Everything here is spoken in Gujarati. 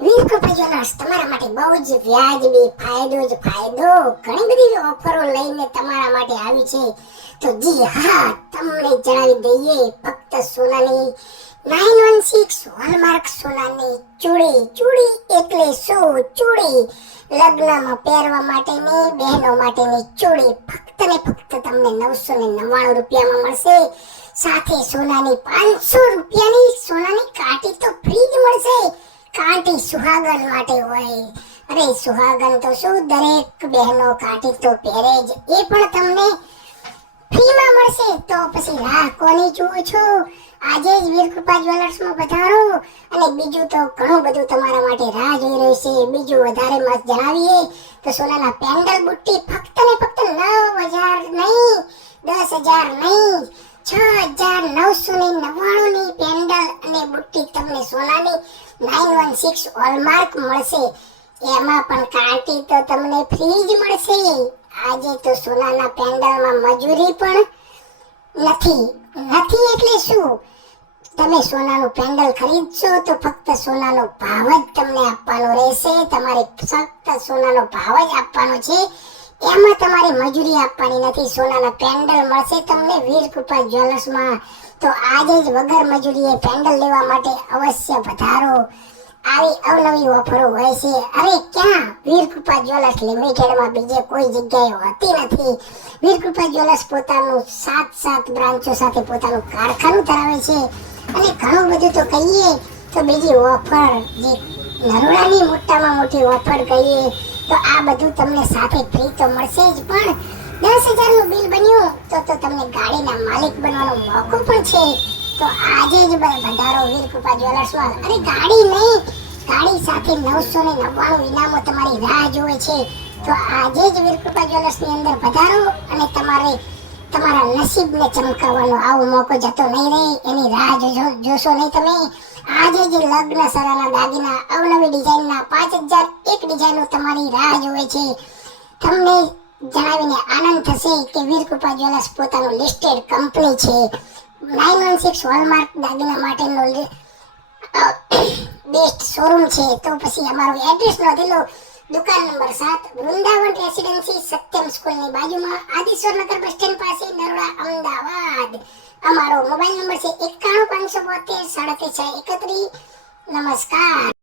વીર કૃપા જ્વેલર્સ તમારા માટે બહુ જ વ્યાજબી ફાયદો ઘણી બધી ઓફરો લઈને તમારા માટે આવી છે. તો જી હા, તમને જણાવી દઈએ, ફક્ત સોનાની 916 હોલમાર્ક સોનાની ચૂડી એટલે શું? ચૂડી લગ્નમાં પહેરવા માટેની, બહેનો માટેની ચૂડી ફક્ત ને ફક્ત તમને 999 રૂપિયામાં મળશે. સાથે સોનાની 500 રૂપિયાની સોનાની કાંટી તો ફ્રી જ મળશે. કાંટી સુહાગન માટે હોય. અરે સુહાગન તો શું, દરેક બહેનો કાંટી તો પહેરે જ, એ પણ તમને ફ્રીમાં મળશે. તો પછી રાહ કોની જુઓ છો? આજે જ વીર કૃપા જ્વેલર્સમાં પધારો. અને બીજું તો ઘણું બધું તમારા માટે રાહ જોઈ રહ્યું છે. બીજું વધારે મત જણાવીએ તો સોનાના પેન્ડલ બુટ્ટી ફક્ત ને ફક્ત 9000 નહીં, 10000 નહીં, 6999 ની પેન્ડલ અને બુટ્ટી તમને સોનાની 916 હોલમાર્ક મળશે. એમાં પણ કાંટી તો તમને ફ્રી જ મળશે. આજે તો સોનાના પેન્ડલમાં મજૂરી પણ નથી એટલે શું? તમે સોનાનું પેન્ડલ ખરીદશો તો ફક્ત સોનાનો ભાવ જ તમને આપવાનો રહેશે. તમારે ફક્ત સોનાનો ભાવ જ આપવાનો છે. એમાં તમારે મજૂરી આપવાની નથી. સોનાના પેન્ડલ મળશે તમને વીર કૃપા જ્વેલર્સમાં. તો આજે જ વગર મજૂરીએ પેન્ડલ લેવા માટે અવશ્ય પધારો. આવી અવનવી ઓફરો હોય છે. અરે ક્યાં? વીર કૃપા જ્વેલર્સ લિમિટેડમાં બીજે કોઈ જગ્યાએ હોતી નથી. વીર કૃપા જ્વેલર્સ પોતાનું 7 બ્રાન્ચો સાથે પોતાનું કારખાનું ધરાવે છે. અને ઘણું બધું તો કહીએ તો બીજી ઓફર, જે નરોડાની મોટામાં મોટી ઓફર કહીએ તો આ બધું તમને સાથે ફ્રી તો મળશે જ, પણ 10,000 નું બિલ બન્યું તો તમને ગાડીના માલિક બનવાનો મોકો પણ છે. તો આજે જ પધારો વીર કૃપા જ્વેલર્સમાં. અરે ગાડી નહીં, ગાડી સાથે 999 ઇનામો તમારી રાહ જોવે છે. તો આજે જ વીર કૃપા જ્વેલર્સની અંદર પધારો અને તમારા નસીબને ચમકાવવાનો આવો મોકો જતો નહીં રહે. એની રાહ જોશો નહીં તમે. આજે જ લગ્ન સરાના દાગીના અવનવી ડિઝાઇનના 5001 ડિઝાઇનો તમારી રાહ જોવે છે. તમને જણાવીને આનંદ થશે કે વીર કૃપા જ્વેલર્સ પોતાનું લિસ્ટેડ કંપની છે. 916 હોલમાર્ક દાગીના માટેનો બેસ્ટ શોરૂમ છે. તો પછી અમારું એડ્રેસ નોંધી લો. દુકાન નંબર 7, વૃંદાવન રેસિડેન્સી, સત્યમ સ્કૂલની બાજુમાં, આદિશ્વર નગર બસ સ્ટેન્ડ પાસે, નરોડા, અમદાવાદ. અમારો મોબાઈલ નંબર છે 91 572 37 31. નમસ્કાર.